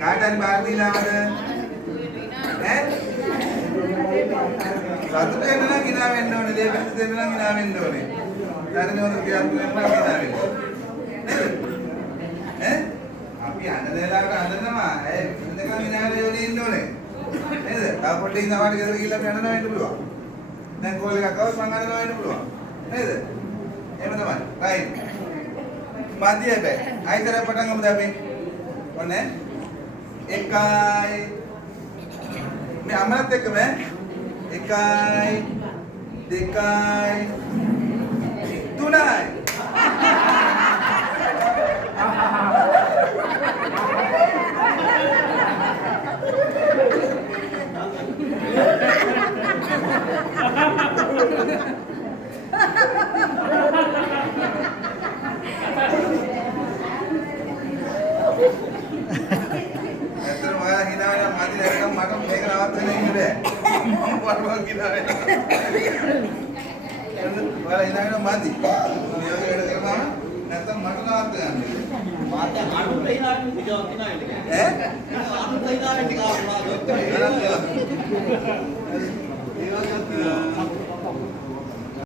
කාටරි බාර දීලාමද ඈ සතුට වෙන්න නම් hina වෙන්න ඕනේ දෙයක් දෙන්න නම් hina වෙන්න ඕනේ ධර්මවල කියන්න නම් hina වෙන්න ඈ අපි අඬදලාට අඬනවා ඒ ඉඳන් hina වෙන්න ඉන්න ඕනේ නේද තා පොඩ්ඩක් ඉඳවට ගෙදර ගිහිල්ලා අපි අඬනවා වෙන්න පුළුවන් දැන් කෝල් එකක් ආවොත් මං අඬනවා වෙන්න පුළුවන් නේද එහෙම තමයි රයිට් මාධ්‍ය හැබැයි ආයිතරක් පටන් ගමුද අපි ඔන්නේ එකයි මේ අමරත් එක්ක බෑ එකයි දෙකයි තුනයි Wala hina mati. Dia ada kerana නැත්තම් මට නාත් ගන්න. මාත්‍ය අනුත් hina වෙන්නේ විදියක් hina වෙන්නේ. ඈ? අනුත් hina වෙන්නේ කාටද?